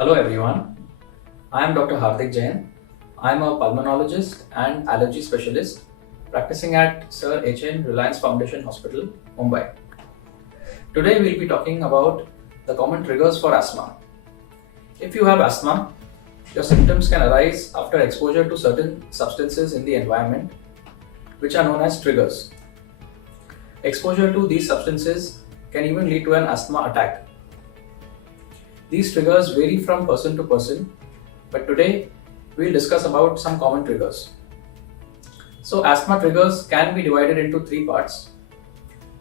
Hello everyone, I am Dr. Hardik Jain. I am a pulmonologist and allergy specialist practicing at Sir H.N. Reliance Foundation Hospital, Mumbai. Today we will be talking about the common triggers for asthma. If you have asthma, your symptoms can arise after exposure to certain substances in the environment, which are known as triggers. Exposure to these substances can even lead to an asthma attack. These triggers vary from person to person, but today we'll discuss about some common triggers. So asthma triggers can be divided into three parts: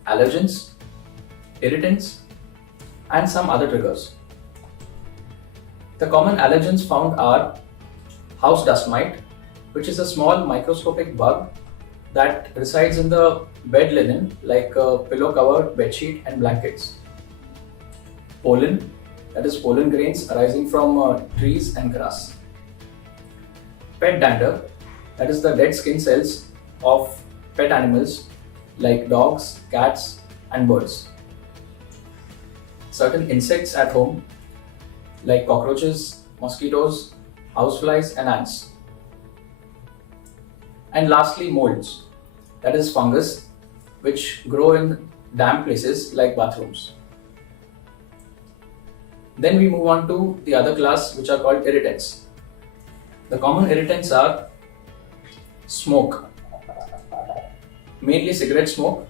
allergens, irritants, and some other triggers. The common allergens found are house dust mite, which is a small microscopic bug that resides in the bed linen like pillow cover, bedsheet and blankets. Pollen, that is pollen grains arising from trees and grass. Pet dander, that is the dead skin cells of pet animals like dogs, cats and birds. Certain insects at home like cockroaches, mosquitoes, houseflies and ants. And lastly, molds, that is fungus which grow in damp places like bathrooms. Then we move on to the other class, which are called irritants. The common irritants are smoke, mainly cigarette smoke,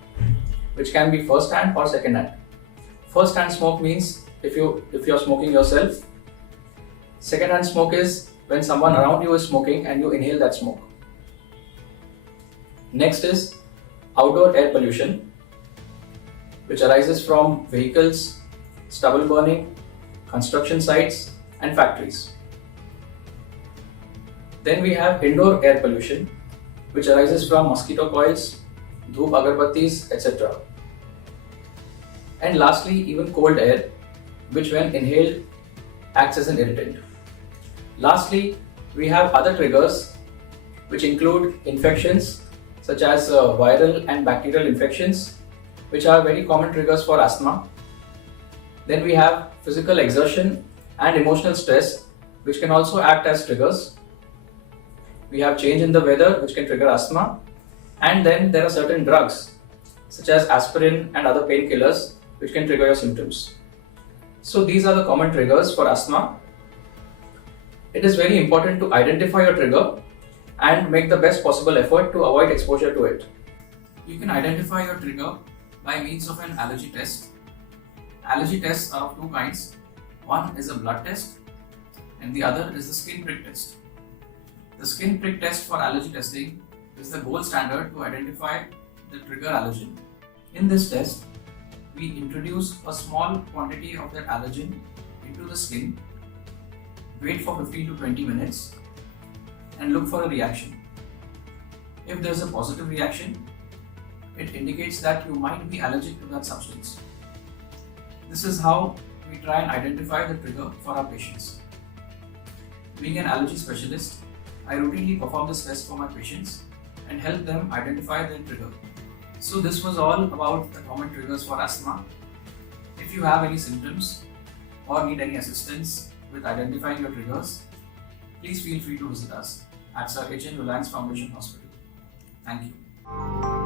which can be first hand or second hand. First hand smoke means if you're smoking yourself. Second hand smoke is when someone around you is smoking and you inhale that smoke. Next is outdoor air pollution, which arises from vehicles, stubble burning, construction sites and factories. Then we have indoor air pollution, which arises from mosquito coils, dhoop agarbattis, etc. And lastly, even cold air, which when inhaled acts as an irritant. Lastly, we have other triggers, which include infections such as viral and bacterial infections, which are very common triggers for asthma. Then we have physical exertion and emotional stress, which can also act as triggers. We have change in the weather, which can trigger asthma. And then there are certain drugs, such as aspirin and other painkillers, which can trigger your symptoms. So these are the common triggers for asthma. It is very important to identify your trigger and make the best possible effort to avoid exposure to it. You can identify your trigger by means of an allergy test. Allergy tests are of two kinds. One is a blood test and the other is the skin prick test. The skin prick test for allergy testing is the gold standard to identify the trigger allergen. In this test, we introduce a small quantity of that allergen into the skin, wait for 15 to 20 minutes and look for a reaction. If there is a positive reaction, it indicates that you might be allergic to that substance. This is how we try and identify the trigger for our patients. Being an allergy specialist, I routinely perform this test for my patients and help them identify their trigger. So this was all about the common triggers for asthma. If you have any symptoms or need any assistance with identifying your triggers, please feel free to visit us at Sir H.N. Reliance Foundation Hospital. Thank you.